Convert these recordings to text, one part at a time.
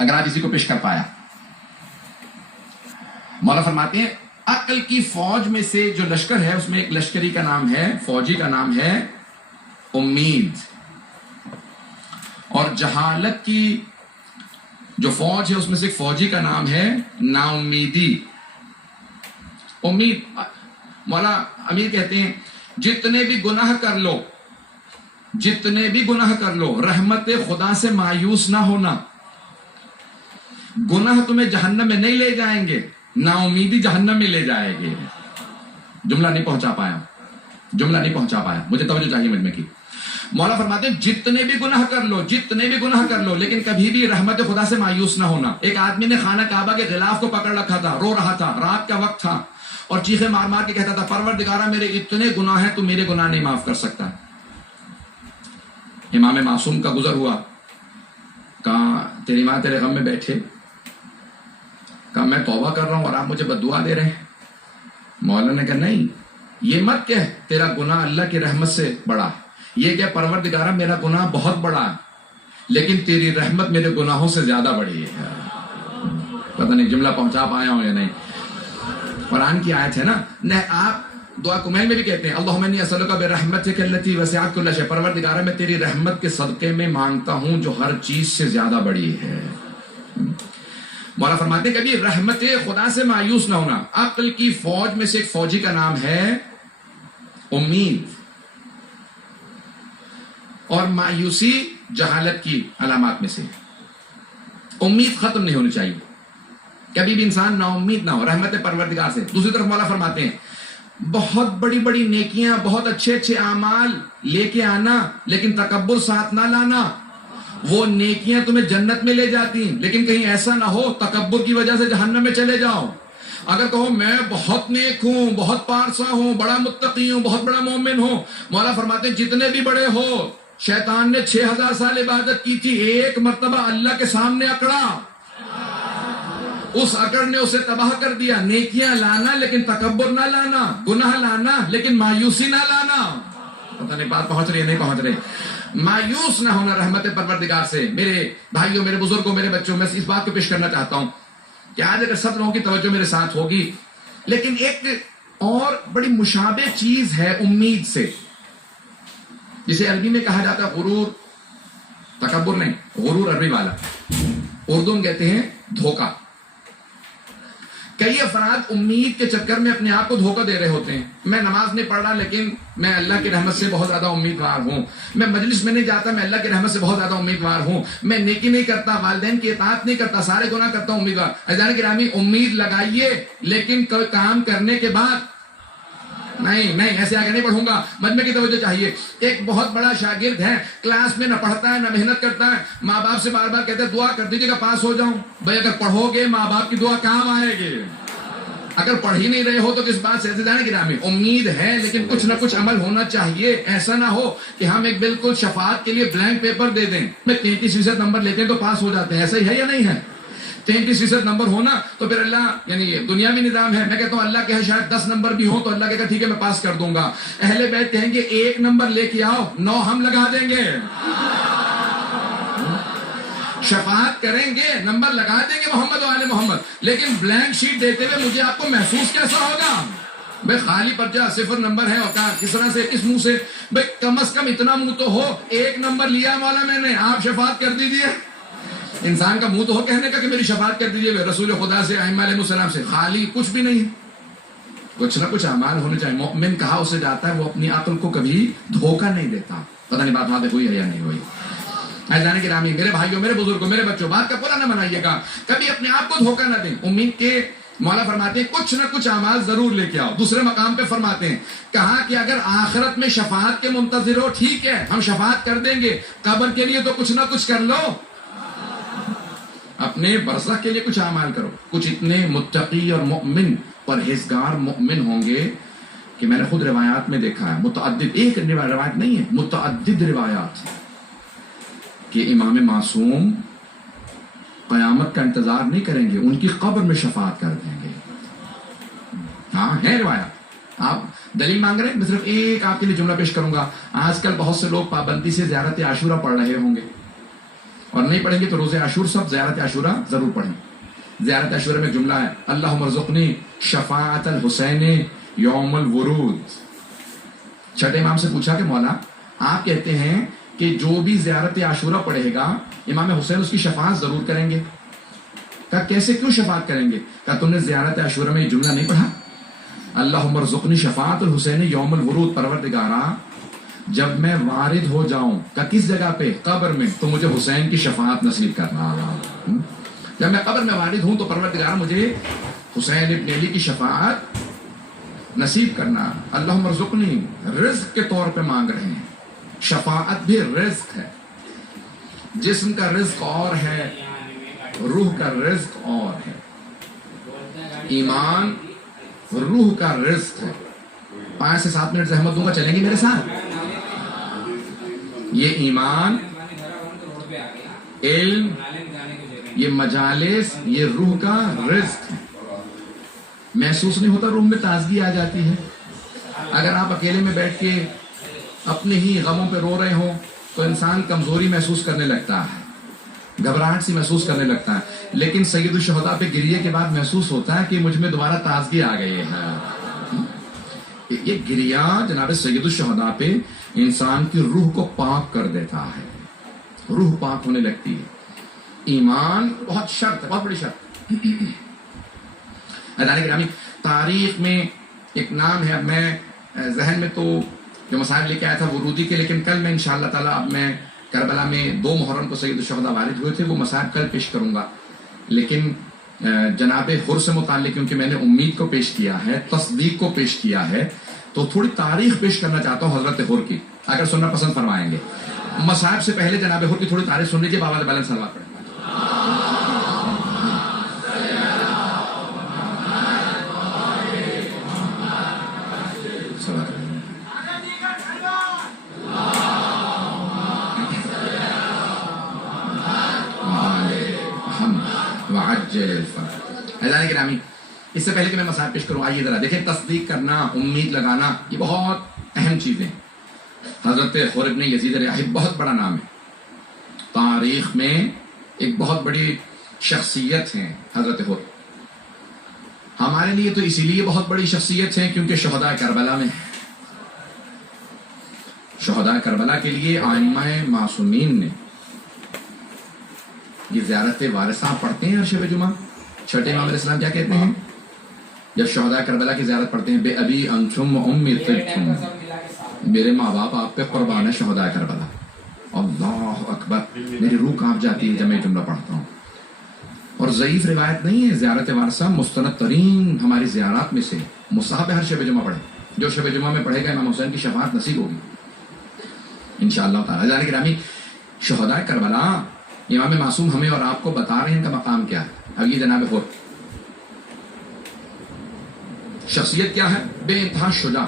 اگر آپ اسی کو پیش کر پایا. مولا فرماتے ہیں عقل کی فوج میں سے جو لشکر ہے اس میں ایک لشکری کا نام ہے, فوجی کا نام ہے امید, اور جہالت کی جو فوج ہے اس میں سے ایک فوجی کا نام ہے نا امیدی. امید, مولا امیر کہتے ہیں جتنے بھی گناہ کر لو, جتنے بھی گناہ کر لو, رحمت خدا سے مایوس نہ ہونا. گناہ تمہیں جہنم میں نہیں لے جائیں گے, نا امیدی جہنم میں لے جائے گی. جملہ نہیں پہنچا پایا, جملہ نہیں پہنچا پایا, مجھے توجہ چاہیے مجھ میں کی. مولا فرماتے ہیں جتنے بھی گناہ کر لو, جتنے بھی گناہ کر لو, لیکن کبھی بھی رحمت خدا سے مایوس نہ ہونا. ایک آدمی نے خانہ کعبہ کے غلاف کو پکڑ رکھا تھا, رو رہا تھا, رات کا وقت تھا, اور چیخے مار مار کے کہتا تھا پروردگارا میرے اتنے گناہ ہیں تو میرے گناہ نہیں معاف کر سکتا. امام معصوم کا گزر ہوا, کہا تیری ماں تیرے غم میں بیٹھے, کہا میں توبہ کر رہا ہوں اور آپ مجھے بد دعا دے رہے ہیں. مولا نے کہا نہیں, یہ مت کہہ تیرا گناہ اللہ کی رحمت سے بڑا, یہ کہ پروردگارا میرا گناہ بہت بڑا ہے لیکن تیری رحمت میرے گناہوں سے زیادہ بڑی ہے. پتہ نہیں جملہ پہنچا پایا ہوں یا نہیں. قرآن کی آیت ہے نا, آپ دعا کمیل میں بھی کہتے ہیں اللہم انی اسألک برحمتک التی وسعت کل شیء, پروردگارا میں تیری رحمت کے صدقے میں مانگتا ہوں جو ہر چیز سے زیادہ بڑی ہے. مولا فرماتے ہیں کبھی رحمت خدا سے مایوس نہ ہونا. عقل کی فوج میں سے ایک فوجی کا نام ہے امید, اور مایوسی جہالت کی علامات میں سے. امید ختم نہیں ہونی چاہیے, کبھی بھی انسان نا امید نہ ہو رحمت پروردگار سے. دوسری طرف مولا فرماتے ہیں بہت بڑی بڑی نیکیاں, بہت اچھے اچھے اعمال لے کے آنا لیکن تکبر ساتھ نہ لانا. وہ نیکیاں تمہیں جنت میں لے جاتی ہیں لیکن کہیں ایسا نہ ہو تکبر کی وجہ سے جہنم میں چلے جاؤ. اگر کہو میں بہت نیک ہوں, بہت پارسا ہوں, بڑا متقی ہوں, بہت بڑا مومن ہوں, مولا فرماتے ہیں جتنے بھی بڑے ہو, شیطان نے 6000 سال عبادت کی تھی, ایک مرتبہ اللہ کے سامنے اکڑا, اس اکڑ نے اسے تباہ کر دیا. نیکیاں لانا لیکن تکبر نہ لانا, گناہ لانا لیکن مایوسی نہ لانا. پتہ نہیں بات پہنچ رہی ہے نہیں پہنچ رہی. مایوس نہ ہونا رحمت پروردگار سے. میرے بھائیوں, میرے بزرگوں, میرے بچوں, میں اس بات کو پیش کرنا چاہتا ہوں کہ آج اگر سب لوگوں کی توجہ میرے ساتھ ہوگی, لیکن ایک اور بڑی مشابہ چیز ہے امید سے, جسے عربی میں کہا جاتا ہے غرور. تکبر نہیں, غرور عربی والا, اردو میں کہتے ہیں دھوکہ. کئی افراد امید کے چکر میں اپنے آپ کو دھوکہ دے رہے ہوتے ہیں. میں نماز نہیں پڑھ رہا لیکن میں اللہ کی رحمت سے بہت زیادہ امیدوار ہوں. میں مجلس میں نہیں جاتا, میں اللہ کی رحمت سے بہت زیادہ امیدوار ہوں. میں نیکی نہیں کرتا, والدین کی اطاعت نہیں کرتا, سارے گناہ کرتا ہوں, امیدوار. عزیزان گرامی, امید لگائیے لیکن کوئی کام کرنے کے بعد نہیں, ایسے آگے نہیں پڑھوں گا. مجمع کی توجہ چاہیے. ایک بہت بڑا شاگرد ہے, کلاس میں نہ پڑھتا ہے نہ محنت کرتا ہے, ماں باپ سے بار بار کہتا ہے دعا کر دیجیے گا پاس ہو جاؤں. بھائی اگر پڑھو گے ماں باپ کی دعا کام آئے گی, اگر پڑھ ہی نہیں رہے ہو تو کس بات سے. عزیزان گرامی, امید ہے لیکن کچھ نہ کچھ عمل ہونا چاہیے. ایسا نہ ہو کہ ہم ایک بالکل شفاعت کے لیے بلینک پیپر دے دیں, میں 33% نمبر لیتے ہیں تو پاس ہو جاتے ہیں. ایسا ہی ہے یا نہیں ہے؟ 33% نمبر ہونا تو پھر اللہ, یعنی دنیاوی نظام ہے. میں کہتا ہوں اللہ کے ہے شاید 10 نمبر بھی ہوں تو اللہ کہتا ٹھیک ہے میں پاس کر دوں گا. اہل بیت کہیں گے 1 نمبر لے کے آؤ, 9 ہم لگا دیں گے. شفاعت کریں گے, نمبر لگا دیں گے محمد و آل محمد, لیکن بلینک شیٹ دیتے ہوئے مجھے آپ کو محسوس کیسا ہوگا؟ بھائی خالی پرچہ 0 نمبر ہے, اور کہا کس طرح سے, کس منہ سے؟ بھائی کم از کم اتنا منہ تو ہو, 1 نمبر لیا مولا میں نے, آپ شفاعت کر دیجیے. انسان کا منہ تو ہو کہنے کا کہ میری شفاعت کر دیجیے رسول خدا سے, ائمہ علیہ السلام سے. خالی کچھ بھی نہیں, کچھ نہ کچھ اعمال ہونے چاہیے. مومن کہا اسے جاتا ہے وہ اپنی عقل کو کبھی دھوکہ نہیں دیتا. پتہ نہیں بات واضح ہوئی ہے یا نہیں ہوئی. جانے کی رامی, میرے بھائیوں, میرے بزرگوں, میرے بچوں, بات کا پورا نہ بنائیے گا, کبھی اپنے آپ کو دھوکہ نہ دیں. امید کے مولا فرماتے ہیں کچھ نہ کچھ اعمال ضرور لے کے آؤ. دوسرے مقام پہ فرماتے ہیں, کہا کہ اگر آخرت میں شفاعت کے منتظر ہو ٹھیک ہے ہم شفاعت کر دیں گے, قبر کے لیے تو کچھ نہ کچھ کر لو, اپنے برزخ کے لیے کچھ اعمال کرو. کچھ اتنے متقی اور مؤمن پرہیزگار مؤمن ہوں گے کہ میں نے خود روایات میں دیکھا ہے, متعدد, ایک روایت نہیں ہے, متعدد روایات, کہ امام معصوم قیامت کا انتظار نہیں کریں گے, ان کی قبر میں شفاعت کر دیں گے. ہاں ہے روایت. آپ دلیل مانگ رہے ہیں, میں صرف ایک آپ کے لیے جملہ پیش کروں گا. آج کل بہت سے لوگ پابندی سے زیارت عاشورہ پڑھ رہے ہوں گے, اور نہیں پڑھیں گے تو روزے عاشور سب زیارت عاشورہ ضرور پڑھیں. زیارت عاشورہ میں ایک جملہ ہے اللہم ارزقنی شفاعت الحسین یوم الورود. چھٹے امام سے پوچھا کہ مولا آپ کہتے ہیں کہ جو بھی زیارت عاشورہ پڑھے گا امام حسین اس کی شفاعت ضرور کریں گے. کہا کیسے, کیوں شفاعت کریں گے؟ کہا تم نے زیارت عاشورہ میں یہ جملہ نہیں پڑھا اللہم ارزقنی شفاعت الحسین یوم الورود, پروردگارا جب میں وارد ہو جاؤں کہ کس جگہ پہ, قبر میں, تو مجھے حسین کی شفاعت نصیب کرنا. جب میں قبر میں وارد ہوں تو پروردگار مجھے حسین ابن علی کی شفاعت نصیب کرنا. اللہم ارزقنی رزق کے طور پہ مانگ رہے ہیں, شفاعت بھی رزق ہے. جسم کا رزق اور ہے, روح کا رزق اور ہے. ایمان روح کا رزق ہے. 5 سے 7 منٹ زحمت دوں گا, چلیں گے میرے ساتھ؟ یہ ایمان, علم, یہ مجالس, یہ روح کا رزق ہے. محسوس نہیں ہوتا روح میں تازگی آ جاتی ہے. اگر آپ اکیلے میں بیٹھ کے اپنے ہی غموں پہ رو رہے ہوں تو انسان کمزوری محسوس کرنے لگتا ہے, گھبراہٹ سی محسوس کرنے لگتا ہے. لیکن سید الشہداء پہ گریے کے بعد محسوس ہوتا ہے کہ مجھ میں دوبارہ تازگی آ گئی ہے. یہ گریا جناب سید الشہداء پہ انسان کی روح کو پاک کر دیتا ہے, روح پاک ہونے لگتی ہے. ایمان بہت شرط ہے, بہت بڑی شرط. ادارے گرامی, تاریخ میں ایک نام ہے, اب میں ذہن میں تو جو مصائب لے کے آیا تھا ورودی کے, لیکن کل میں انشاءاللہ تعالیٰ, اب میں کربلا میں 2 محرم کو سید الشہداء والد ہوئے تھے, وہ مصائب کل پیش کروں گا. لیکن جناب حر سے متعلق کیونکہ میں نے امید کو پیش کیا ہے, تصدیق کو پیش کیا ہے, تو تھوڑی تاریخ پیش کرنا چاہتا ہوں حضرت حر کی, اگر سننا پسند فرمائیں گے. مصائب سے پہلے جناب حر کی تھوڑی تاریخ سن لیجیے, بابا بلند صلوات پڑھیں. اعزائے گرامی, اس سے پہلے کہ میں مصائب پیش کروں, آئیے ذرا دیکھیں, تصدیق کرنا, امید لگانا, یہ بہت اہم چیزیں. حضرت حر ابن یزید ریاحی بہت بڑا نام ہے, تاریخ میں ایک بہت بڑی شخصیت ہیں حضرت حر. ہمارے لیے تو اسی لیے بہت بڑی شخصیت ہیں کیونکہ شہداء کربلا میں, شہداء کربلا کے لیے ائمہ معصومین نے یہ زیارت وارثہ پڑھتے ہیں ہر شب جمعہ. چھٹے امام علیہ السلام کیا کہتے ہیں جب شہداء کربلا کی زیارت پڑھتے ہیں؟ بے ابی انتم و امی طبتم, میرے ماں باپ آپ پہ قربان ہے شہداء کربلا. اللہ اکبر, میری روح کانپ جاتی ہے جب میں جملہ پڑھتا ہوں. اور ضعیف روایت نہیں ہے, زیارت وارثہ مستند ترین ہماری زیارات میں سے. مستحب ہے ہر شب جمعہ پڑھے, جو شب جمعہ میں پڑھے گا امام حسین کی شفاعت نصیب ہوگی انشاءاللہ تعالی. جانے گرامی, شہداء کربلا امام معصوم ہمیں اور آپ کو بتا رہے ہیں ان کا مقام کیا ہے. اب یہ جناب حر شخصیت کیا ہے؟ بے انتہا شجاع,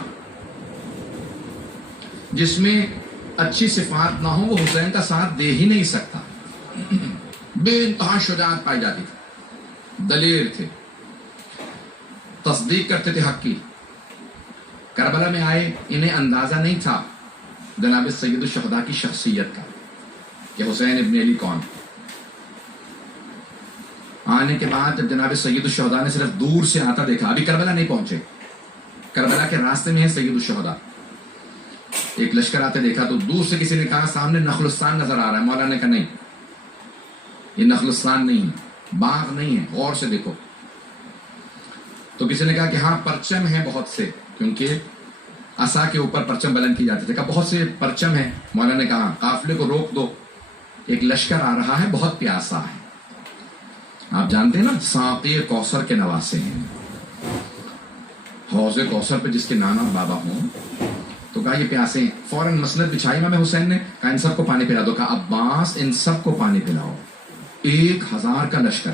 جس میں اچھی صفات نہ ہو وہ حسین کا ساتھ دے ہی نہیں سکتا. بے انتہا شجاعت پائی جاتی تھی, دلیر تھے, تصدیق کرتے تھے حق کی. کربلا میں آئے, انہیں اندازہ نہیں تھا جناب سید الشہداء کی شخصیت کا کہ حسین ابن علی کون. آنے کے بعد جب جناب سید الشہداء نے صرف دور سے آتا دیکھا, ابھی کربلا نہیں پہنچے, کربلا کے راستے میں ہے سید الشہداء, ایک لشکر آتے دیکھا تو دور سے کسی نے کہا سامنے نخلستان نظر آ رہا ہے. مولانا نے کہا نہیں, یہ نخلستان نہیں ہے, باغ نہیں ہے, غور سے دیکھو. تو کسی نے کہا کہ ہاں پرچم ہیں بہت سے, کیونکہ عصا کے اوپر پرچم بلند کی جاتی تھی. کہا بہت سے پرچم ہیں. مولانا نے کہا قافلے کو روک دو, ایک لشکر آ رہا ہے, بہت پیاسا ہے. آپ جانتے ہیں نا ساقی کوثر کے نواسے ہیں, حوض کوثر پہ جس کے نانا بابا ہوں. تو کہا یہ پیاسے ہیں. فوراً مسند بچھائی امام حسین نے, کہا ان سب کو پانی پلا دو. کہا عباس ان سب کو پانی پلاؤ. 1000 کا لشکر,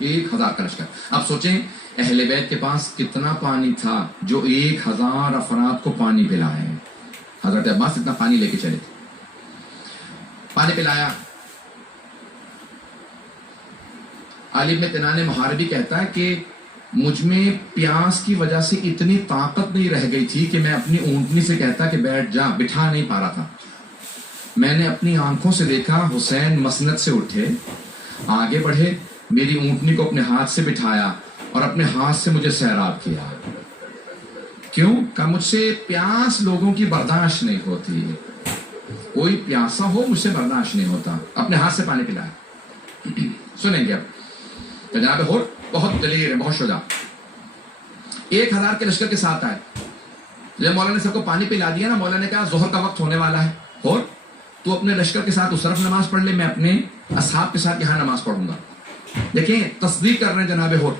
1000 کا لشکر. اب سوچیں اہل بیت کے پاس کتنا پانی تھا جو 1000 افراد کو پانی پلائے. حضرت عباس اتنا پانی لے کے چلے تھے, پانی پلایا. علی بن تنان محاربی کہتا ہے کہ مجھ میں پیاس کی وجہ سے اتنی طاقت نہیں رہ گئی تھی کہ میں اپنی اونٹنی سے کہتا کہ بیٹھ جا, بٹھا نہیں پا رہا تھا. میں نے اپنی آنکھوں سے دیکھا حسین مسند سے اٹھے، آگے بڑھے، میری اونٹنی کو اپنے ہاتھ سے بٹھایا اور اپنے ہاتھ سے مجھے سیراب کیا۔ کیوں؟ کہ مجھ سے پیاس لوگوں کی برداشت نہیں ہوتی، کوئی پیاسا ہو مجھ سے برداشت نہیں ہوتا، اپنے ہاتھ سے پانی پلایا۔ سنیں گے اب جناب ہور بہت دلیر ہے، بہت شجاع، 1000 کے لشکر کے ساتھ آئے۔ جب مولا نے سب کو پانی پلا دیا نا، مولا نے کہا ظہر کا وقت ہونے والا ہے، ہور تو اپنے لشکر کے ساتھ اس طرف نماز پڑھ لے، میں اپنے اصحاب کے ساتھ یہاں نماز پڑھوں گا۔ دیکھیں تصدیق کر رہے ہیں جناب ہور،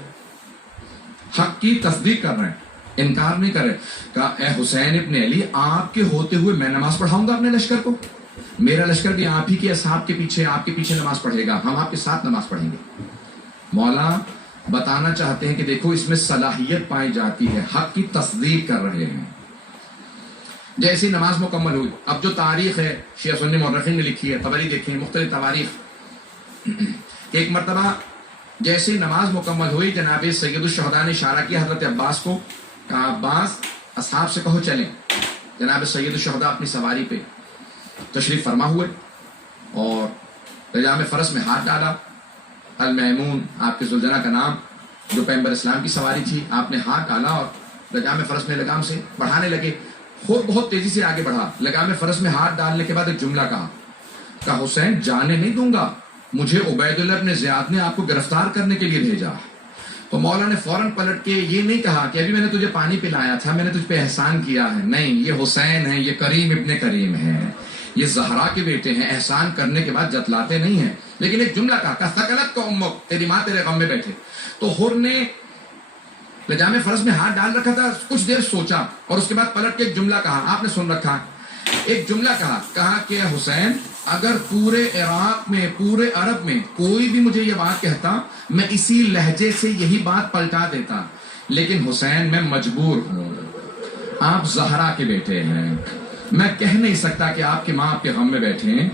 حق کی تصدیق کر رہے ہیں، انکار نہیں کر رہے۔ کہا اے حسین ابن علی، آپ کے ہوتے ہوئے میں نماز پڑھاؤں گا اپنے لشکر کو، میرا لشکر بھی آپ ہی کے اصحاب کے پیچھے، آپ کے پیچھے نماز پڑھے گا، ہم آپ کے ساتھ نماز پڑھیں گے۔ مولا بتانا چاہتے ہیں کہ دیکھو اس میں صلاحیت پائی جاتی ہے، حق کی تصدیق کر رہے ہیں۔ جیسی نماز مکمل ہوئی، اب جو تاریخ ہے شیعہ سنی مورخین نے لکھی ہے، طبری دیکھیں مختلف تواریخ، ایک مرتبہ جیسی نماز مکمل ہوئی، جناب سید الشہداء نے اشارہ کیا حضرت عباس کو، کہا عباس اصحاب سے کہو چلیں۔ جناب سید الشہداء اپنی سواری پہ تشریف فرما ہوئے اور لجام فرس میں ہاتھ ڈالا، المیمون آپ کے ذوالجناح کا نام، جو پیغمبر اسلام کی سواری تھی، آپ نے ہاتھ ڈالا اور لجام فرس میں لگام سے بڑھانے لگے، خود بہت تیزی سے آگے بڑھا۔ لگام فرس میں ہاتھ ڈالنے کے بعد ایک جملہ کہا حسین جانے نہیں دوں گا، مجھے عبید اللہ ابن زیاد نے آپ کو گرفتار کرنے کے لیے بھیجا۔ تو مولا نے فوراً پلٹ کے یہ نہیں کہا کہ ابھی میں نے تجھے پانی پلایا تھا، میں نے تجھ پہ احسان کیا ہے، نہیں، یہ حسین ہے، یہ کریم ابن کریم ہے، یہ زہرا کے بیٹے ہیں، احسان کرنے کے بعد جتلاتے نہیں ہیں۔ لیکن ایک جملہ کہا ثقلت کو امک، تیری ماں تیرے غم میں بیٹھے۔ تو حر نے لجام فرس میں ہاتھ ڈال رکھا تھا، کچھ دیر سوچا اور اس کے بعد پلٹ کے ایک جملہ کہا، آپ نے سن رکھا، ایک جملہ کہا کہ حسین اگر پورے عراق میں، پورے عرب میں کوئی بھی مجھے یہ بات کہتا، میں اسی لہجے سے یہی بات پلٹا دیتا، لیکن حسین میں مجبور ہوں، آپ زہرا کے بیٹے ہیں، میں کہہ نہیں سکتا کہ آپ کی ماں آپ کے غم میں بیٹھے ہیں،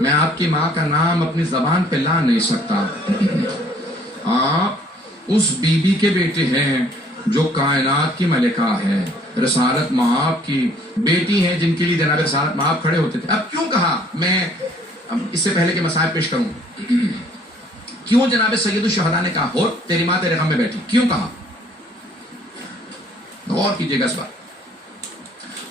میں آپ کی ماں کا نام اپنی زبان پہ لا نہیں سکتا۔ آپ اس بی بی کے بیٹے ہیں جو کائنات کی ملکہ ہے، رسالت مآب کی بیٹی ہیں، جن کے لیے جناب رسالت مآب کھڑے ہوتے تھے۔ اب کیوں کہا، میں اس سے پہلے کہ مسائل پیش کروں، کیوں جناب سید الشہداء نے کہا ہو تیری ماں تیرے غم میں بیٹھی، کیوں کہا؟ غور کیجئے گا اس بات۔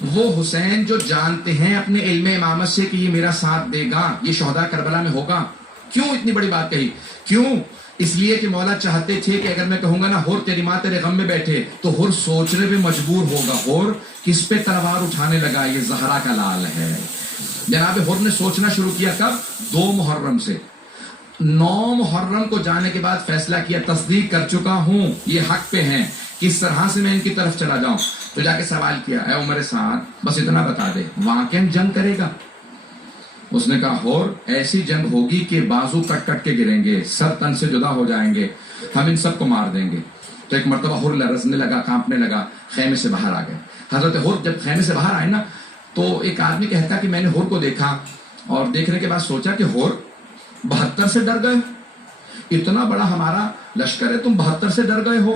وہ حسین جو جانتے ہیں اپنے علم امامت سے کہ یہ میرا ساتھ دے گا، یہ شہداء کربلا میں ہوگا، کیوں اتنی بڑی بات کہی؟ کیوں؟ اس لیے کہ مولا چاہتے تھے کہ اگر میں کہوں گا نا ہور تیری ماں تیرے غم میں بیٹھے، تو ہور سوچنے پہ مجبور ہوگا، ہور کس پہ تلوار اٹھانے لگا، یہ زہرا کا لال ہے۔ جناب ہور نے سوچنا شروع کیا کب؟ 2 محرم سے۔ 9 محرم کو جانے کے بعد فیصلہ کیا، تصدیق کر چکا ہوں یہ حق پہ ہیں، کس طرح سے میں ان کی طرف چلا جاؤں۔ تو جا کے سوال کیا، اے عمر سعد بس اتنا بتا دے، واقعاً جنگ کرے گا؟ اس نے کہا ہور ایسی جنگ ہوگی کہ بازو کٹ کٹ کے گریں گے، سر تن سے جدا ہو جائیں گے، ہم ان سب کو مار دیں گے۔ تو ایک مرتبہ ہور لرزنے لگا، کانپنے لگا، خیمے سے باہر آ گئے۔ حضرت ہور جب خیمے سے باہر آئے نا، تو ایک آدمی کہتا کہ میں نے ہور کو دیکھا اور دیکھنے کے بعد سوچا کہ ہور 72 سے ڈر گئے، اتنا بڑا ہمارا لشکر ہے، تم 72 سے ڈر گئے ہو،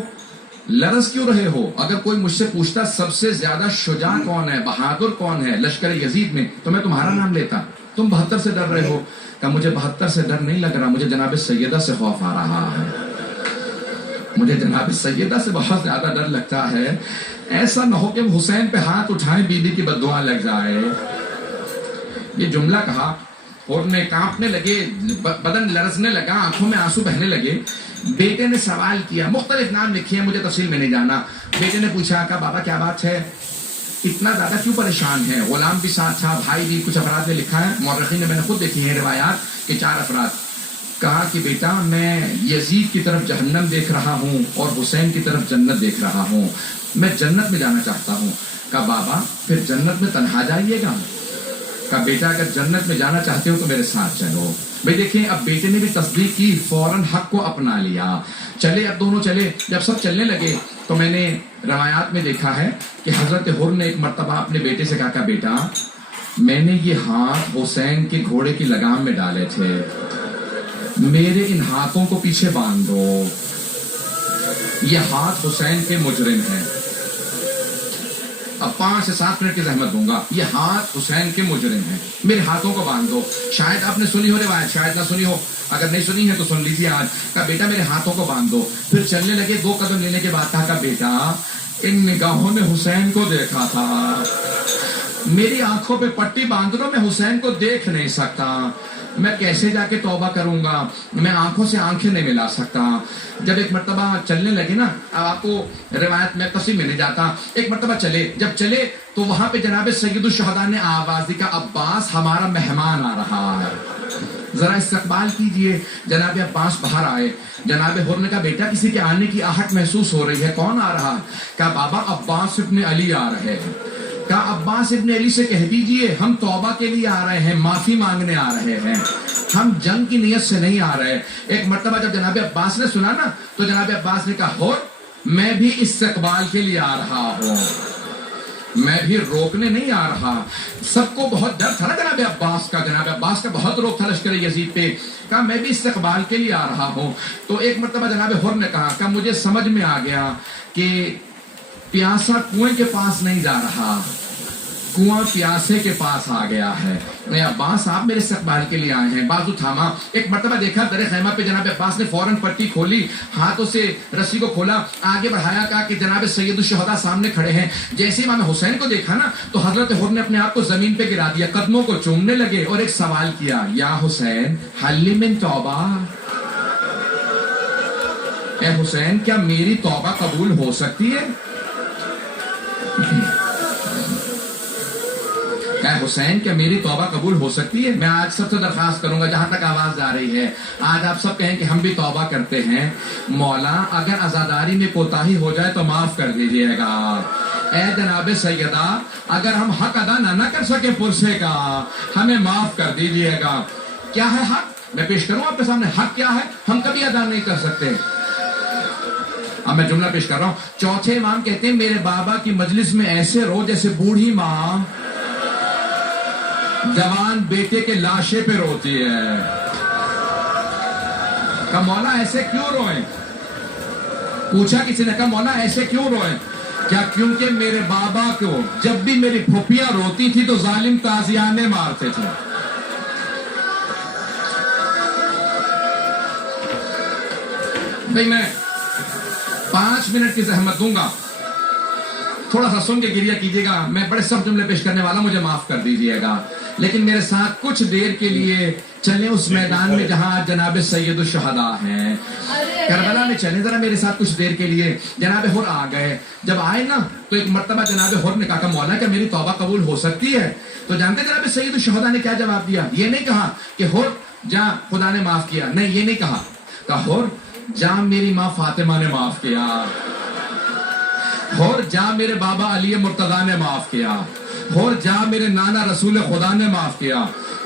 لرز کیوں رہے ہو؟ اگر کوئی مجھ سے پوچھتا سب سے زیادہ شجاع کون ہے، بہادر کون ہے لشکر یزید میں، تو میں تمہارا نام لیتا، تم 72 سے ڈر رہے ہو۔ کہ مجھے 72 سے ڈر نہیں لگ رہا، مجھے جناب سیدہ سے خوف آ رہا ہے، مجھے جناب سیدہ سے بہت زیادہ ڈر لگتا ہے، ایسا نہ ہو کہ حسین پہ ہاتھ اٹھائیں بی بی کی بددعا لگ جائے۔ یہ جملہ کہا اور نے کانپنے لگے، بدن لرزنے لگا، آنکھوں میں آنسو بہنے لگے۔ بیٹے نے سوال کیا، مختلف نام لکھے ہیں، مجھے تفصیل میں نہیں جانا۔ بیٹے نے پوچھا کہ بابا کیا بات ہے، اتنا زیادہ کیوں پریشان ہے؟ غلام بھی ساتھ تھا، بھائی بھی، کچھ افراد نے لکھا ہے، مورخین نے، میں نے خود دیکھی ہیں روایات کہ 4 افراد۔ کہا کہ بیٹا میں یزید کی طرف جہنم دیکھ رہا ہوں اور حسین کی طرف جنت دیکھ رہا ہوں، میں جنت میں جانا چاہتا ہوں۔ کہا بابا پھر جنت میں تنہا جائیے گا؟ کہا بیٹا اگر جنت میں جانا چاہتے ہو تو میرے ساتھ چلو۔ بھائی دیکھیں اب بیٹے نے بھی تصدیق کی، فوراً حق کو اپنا لیا، چلے، اب دونوں چلے۔ جب سب چلنے لگے تو میں نے روایات میں دیکھا ہے کہ حضرت حر نے ایک مرتبہ اپنے بیٹے سے کہا کہ بیٹا میں نے یہ ہاتھ حسین کے گھوڑے کی لگام میں ڈالے تھے، میرے ان ہاتھوں کو پیچھے باندھ دو، یہ ہاتھ حسین کے مجرم ہیں۔ اب 5 سے 7 منٹ کی زحمت دوں گا. یہ ہاتھ حسین کے مجرم ہیں, میرے ہاتھوں کو باندھ دو. شاید آپ نے سنی ہو روایت, شاید نہ سنی ہو, اگر نہیں سنی ہے تو سن لیجیے آج. کہا بیٹا میرے ہاتھوں کو باندھ دو. پھر چلنے لگے, 2 قدم لینے کے بعد کہا بیٹا ان نگاہوں نے حسین کو دیکھا تھا, میری آنکھوں پہ پٹی باندھ دو, میں حسین کو دیکھ نہیں سکتا, میں کیسے جا کے توبہ کروں گا, میں آنکھوں سے آنکھیں نہیں ملا سکتا. جب ایک مرتبہ چلنے لگے نا, اب آپ کو روایت میں تفصیل میں نہیں جاتا, ایک مرتبہ چلے, جب چلے تو وہاں پہ جناب سید الشہداء نے آواز دی کہ عباس ہمارا مہمان آ رہا ہے, ذرا استقبال کیجئے. جناب عباس باہر آئے. جناب حر نے کہا بیٹا کسی کے آنے کی آہٹ محسوس ہو رہی ہے, کون آ رہا؟ کہا بابا عباس ابن علی آ رہے ہیں. کہا عباس ابن علی سے کہہ دیجئے ہم توبہ کے لیے آ رہے ہیں, معافی مانگنے آ رہے ہیں, ہم جنگ کی نیت سے نہیں آ رہے. ایک مرتبہ جب جناب عباس نے سنا نا تو جناب عباس نے کہا ہو میں بھی استقبال کے لیے آ رہا ہوں, میں بھی روکنے نہیں آ رہا. سب کو بہت ڈر تھا نا جناب عباس کا, جناب عباس کا بہت روک تھا لشکر یزید پہ. کہا میں بھی استقبال کے لیے آ رہا ہوں. تو ایک مرتبہ جناب حر نے کہا کہ مجھے سمجھ میں آ گیا کہ پیاسا کنویں کے پاس نہیں جا رہا, کنواں پیاسے کے پاس آ گیا ہے. میں عباس آپ میرے استقبال کے لیے آئے ہیں. بازو تھاما. ایک مرتبہ دیکھا در خیمہ پہ جناب عباس نے فوراً پٹی کھولی, ہاتھوں سے رسی کو کھولا, آگے بڑھایا, کہا کہ جناب سید الشہداء سامنے کھڑے ہیں. جیسے امام حسین کو دیکھا نا تو حضرت حر نے اپنے آپ کو زمین پہ گرا دیا, قدموں کو چومنے لگے اور ایک سوال کیا, یا حسین حل من توبہ, اے حسین کیا میری توبہ قبول ہو سکتی ہے؟ اے حسین کیا میری توبہ قبول ہو سکتی ہے؟ میں آج سب سے درخواست کروں گا جہاں تک آواز جا رہی ہے, آج آپ سب کہیں کہ ہم بھی توبہ کرتے ہیں. مولا اگر عزاداری میں کوتاہی ہو جائے تو معاف کر دیجئے گا. اے جناب سیدہ اگر ہم حق ادا نہ کر سکے پرسے کا, ہمیں معاف کر دیجئے گا. کیا ہے حق؟ میں پیش کروں آپ کے سامنے. حق کیا ہے ہم کبھی ادا نہیں کر سکتے. اب میں جملہ پیش کر رہا ہوں. چوتھے امام کہتے ہیں میرے بابا کی مجلس میں ایسے رو جیسے بوڑھی ماں جوان بیٹے کے لاشے پہ روتی ہے. کہا مولا ایسے کیوں روئیں؟ پوچھا کسی نے, کہا مولا ایسے کیوں روئیں؟ کیا کیونکہ میرے بابا کو جب بھی میری پھوپھیاں روتی تھی تو ظالم تازیانے مارتے تھے. بھئی میں 5 منٹ کی زحمت دوں گا, تھوڑا سا سن کے گریہ کیجیے گا. میں بڑے سخت جملے پیش کرنے والا, مجھے معاف کر دیجیے گا, لیکن میرے ساتھ کچھ دیر کے لیے چلیں اس میدان میں جہاں جناب سید الشہداء ہیں. کربلا میں چلیں ذرا میرے ساتھ کچھ دیر کے لیے. جناب حر آ گئے. جب آئے نا تو ایک مرتبہ جناب حر نے کہا کہ مولا کیا میری توبہ قبول ہو سکتی ہے؟ تو جانتے جناب سید الشہداء نے کیا جواب دیا؟ یہ نہیں کہا کہ حر جا خدا نے معاف کیا, نہیں یہ نہیں کہا. کہا حر جا میری ماں فاطمہ نے معاف کیا, اور جا میرے بابا علی مرتضیٰ نے معاف کیا, اور جا میرے نانا رسول خدا نے معاف کیا,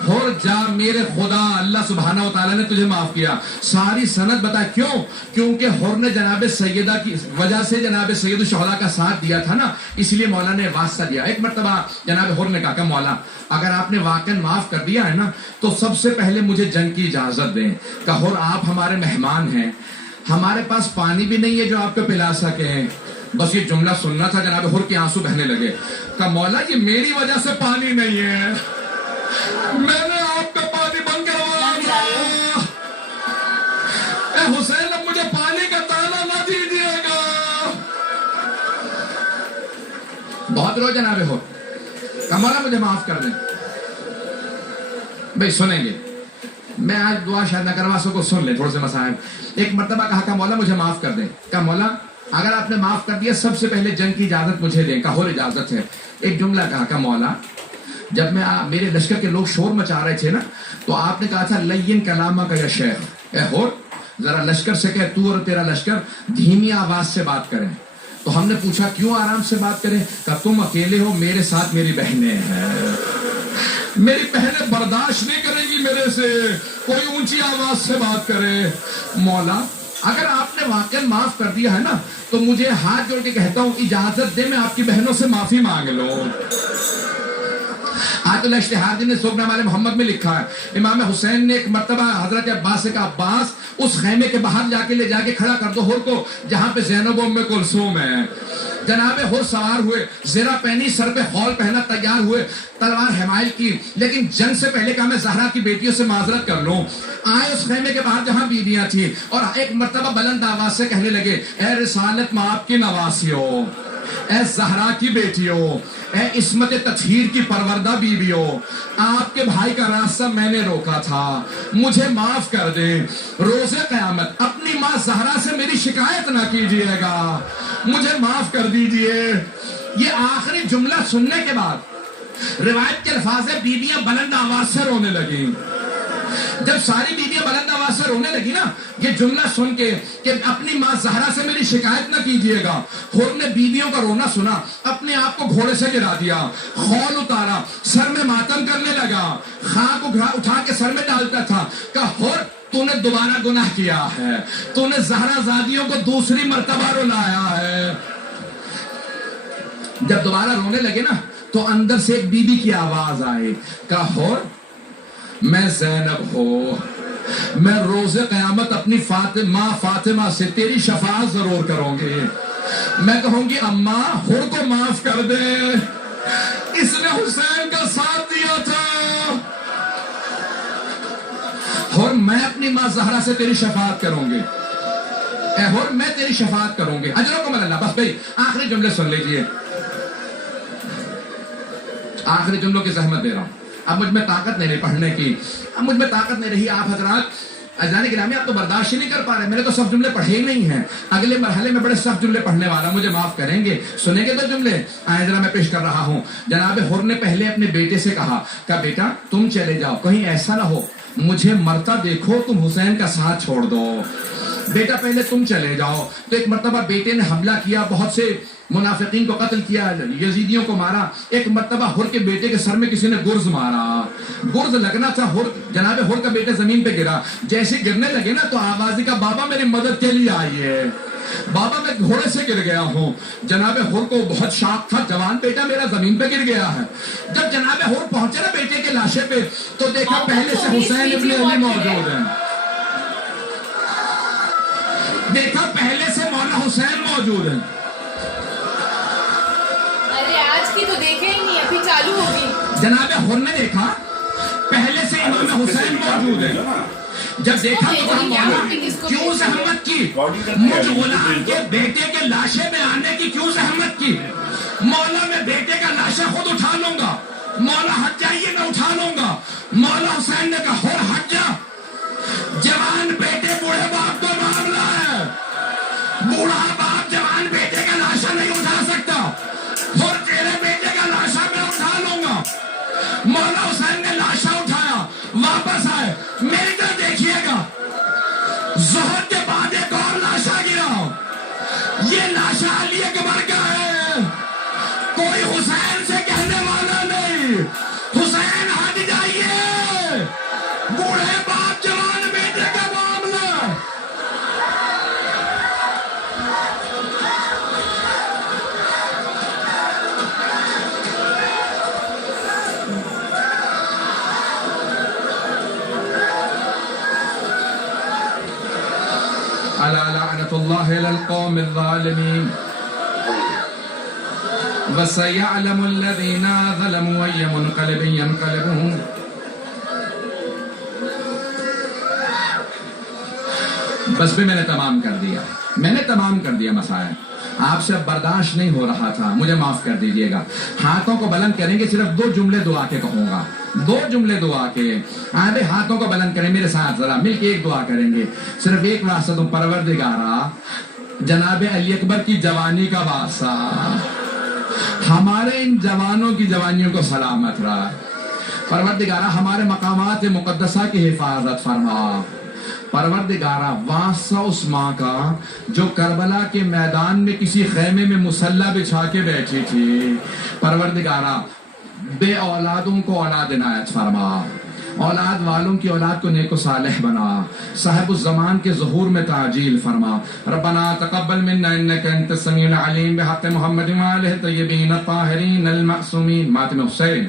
اور جا میرے خدا اللہ سبحانہ و تعالیٰ نے تجھے معاف کیا. ساری سند بتا کیوں؟ کیونکہ حر نے جناب سیدہ کی وجہ سے جناب سید الشہداء کا ساتھ دیا تھا نا, اس لیے مولا نے واسطہ دیا. ایک مرتبہ جناب حر نے کہا کہ مولا اگر آپ نے واقعا معاف کر دیا ہے نا تو سب سے پہلے مجھے جنگ کی اجازت دیں. کہ حر آپ ہمارے مہمان ہیں, ہمارے پاس پانی بھی نہیں ہے جو آپ کو پلا سکیں. بس یہ جملہ سننا تھا, جناب حر کے آنسو بہنے لگے. کہ مولا یہ میری وجہ سے پانی نہیں ہے, میں نے آپ کا پانی بند کروایا. اے حسین اب مجھے پانی کا تانا نہ دیجیے گا. بہت رو جناب حر. کہ مولا مجھے معاف کر دیں. بھئی سنیں گے, میں آج دعا شاید نہ کروا سکوں, سن لیں تھوڑے سے مسائل. ایک مرتبہ کہا کہ مولا مجھے معاف کر دیں. کہ مولا اگر آپ نے معاف کر دیا سب سے پہلے جنگ کی اجازت مجھے دیں. کہا حر اجازت ہے. ایک جملہ کہا کہ مولا جب میں میرے لشکر کے لوگ شور مچا رہے تھے نا تو آپ نے کہا تھا لین کلامہ کا یا شیخ, اے حر ذرا لشکر سے کہ تو اور تیرا لشکر دھیمی آواز سے بات کریں. تو ہم نے پوچھا کیوں آرام سے بات کریں؟ کہ تم اکیلے ہو, میرے ساتھ میری بہنیں ہیں, میری بہنیں برداشت نہیں کریں گی میرے سے کوئی اونچی آواز سے بات کرے. مولا اگر آپ نے واقعا معاف کر دیا ہے نا تو مجھے ہاتھ جوڑ کے کہتا ہوں اجازت دے میں آپ کی بہنوں سے معافی مانگ لوں. آیت اللہ اشتہار نے سوگنامہ محمد میں لکھا ہے, امام حسین نے ایک مرتبہ حضرت عباس سے کہا عباس اس خیمے کے باہر جا کے لے جا کے کھڑا کر دو حر کو جہاں پہ زینب ام کلثوم ہے. جناب ہو سوار ہوئے، زرہ پہنی، سر پہ خول پہنا، تیار ہوئے، تلوار حمائل کی، لیکن جنگ سے پہلے کہا میں زہرا کی بیٹیوں سے معذرت کر لوں. آئے اس خیمے کے باہر جہاں بیویاں تھیں اور ایک مرتبہ بلند آواز سے کہنے لگے اے رسالت مآب کی نواسیوں، اے زہرا کی بیٹیوں، اے عصمت تطہیر کی پروردہ بیویوں، آپ کے بھائی کا راستہ میں نے روکا تھا، مجھے معاف کر دیں. روز قیامت اپنی ماں زہرا سے میری شکایت نہ کیجیے گا، مجھے معاف کر دیجئے. یہ آخری جملہ سننے کے بعد روایت کے الفاظ ہے بیویاں بلند آواز سے رونے لگیں. جب ساری بیویاں بلند آواز سے رونے لگی نا، یہ جملہ سن کے کہ اپنی ماں زہرا سے میری شکایت نہ کیجیے گا، حور نے بیویوں کا رونا سنا، اپنے آپ کو گھوڑے سے گرا دیا، خول اتارا، سر میں ماتم کرنے لگا، خاک اٹھا کے سر میں ڈالتا تھا. کہا حور تو نے دوبارہ گناہ کیا ہے، تو نے زہرا زادیوں کو دوسری مرتبہ رلایا ہے. جب دوبارہ رونے لگے نا تو اندر سے ایک بی بی کی آواز آئی. کہا حور میں زینب ہوں، میں روز قیامت اپنی ماں فاطمہ سے تیری شفاعت ضرور کروں گی. میں کہوں گی اماں حور کو معاف کر دے، اس نے حسین کا ساتھ دیا تھا. حور میں اپنی ماں زہرا سے تیری شفاعت کروں گی، اے حور میں تیری شفاعت کروں گی. اجرکم اللہ. بس بھائی آخری جملے سن لیجئے، آخری جملوں کی زحمت دے رہا ہوں. اب مجھ میں طاقت نہیں رہی پڑھنے کی، اب مجھ میں طاقت نہیں رہی. آپ حضرات اذان گرامی آپ تو برداشت ہی نہیں کر پا رہے، میں نے تو سب جملے پڑھے ہی نہیں ہیں. اگلے مرحلے میں بڑے سخت جملے پڑھنے والا، مجھے معاف کریں گے. سنیں گے تو جملے آئے ذرا میں پیش کر رہا ہوں. جناب حر نے پہلے اپنے بیٹے سے کہا بیٹا تم چلے جاؤ، کہیں ایسا نہ ہو مجھے مرتا دیکھو تم حسین کا ساتھ چھوڑ دو. بیٹا پہلے تم چلے جاؤ. تو ایک مرتبہ بیٹے نے حملہ کیا، بہت سے منافقین کو قتل کیا، یزیدیوں کو مارا. ایک مرتبہ حر کے بیٹے کے سر میں کسی نے گرز مارا، گرز لگنا تھا. جناب حر کا بیٹا زمین پہ گرا، جیسے گرنے لگے نا تو آواز کا بابا میری مدد کے لیے آئیے، بابا میں گھوڑے سے گر گیا ہوں. جناب حر کو بہت شاک تھا، جوان بیٹا میرا زمین پہ گر گیا ہے. جب جناب حر پہنچے نا بیٹے کے لاشے پہ تو دیکھا پہلے سے حسین ابن علی موجود ہیں، دیکھا پہلے سے مولا حسین موجود ہیں. آج کی تو دیکھے ہی نہیں، ابھی چالو ہوگی. جناب حر نے دیکھا پہلے سے امام حسین موجود ہے. جب دیکھا تو کیوں زحمت کی مجھ غلام کے بیٹے کے لاشے میں آنے کی، کیوں زحمت کی؟ مولا میں بیٹے کا لاشا خود اٹھا لوں گا، مولا ہٹ جائیے میں اٹھا لوں گا. مولا حسین نے کہا حر ہٹ جا، جوان بیٹے بوڑھے باپ کو معاملہ ہے، بوڑھا باپ جوان بیٹے کا لاشا نہیں اٹھا سکتا. حر تیرے بیٹے کا لاشا میں اٹھا لوں گا. مولا حسین نے لاشا اٹھایا، واپس آئے. میری طرف دیکھیے گا، ظہر کے بعد ایک اور لاشا گرا، یہ لاشا علی اکبر کا ہے. کوئی حسین سے کہنے والا نہیں، حسین ہٹ جائیے، بوڑھے باپ جوان بیٹے کا معاملہ. ألا لعنة الله على القوم الظالمين وسيعلم الذين ظلموا أي منقلب ينقلبون. بس بھی میں نے تمام کر دیا، میں نے تمام کر دیا مسائل. آپ سے اب برداشت نہیں ہو رہا تھا، مجھے معاف کر دیجئے گا. ہاتھوں کو بلند کریں گے، صرف 2 جملے دعا کے کہوں گا، 2 جملے دعا کے. آئے ہاتھوں کو بلند کریں میرے ساتھ، ذرا مل کے ایک دعا کریں گے. صرف ایک واسطہ تم پروردگارا جناب علی اکبر کی جوانی کا واسطہ، ہمارے ان جوانوں کی جوانیوں کو سلامت رہا. پروردگارا ہمارے مقامات مقدسہ کی حفاظت فرما. پروردگارا واسطہ اس ماں کا جو کربلا کے میدان میں کسی خیمے میں مسلح بچھا کے بیٹھی تھی. پروردگارا بے اولادوں کو اولاد عنایت فرما، اولاد والوں کی اولاد کو نیک و صالح بنا، صاحب الزمان کے ظہور میں تعجیل فرما. ربنا تقبل منا انك انت السميع العليم بحق محمد وآلہ الطیبین الطاہرین المعصومین. ماتم حسین.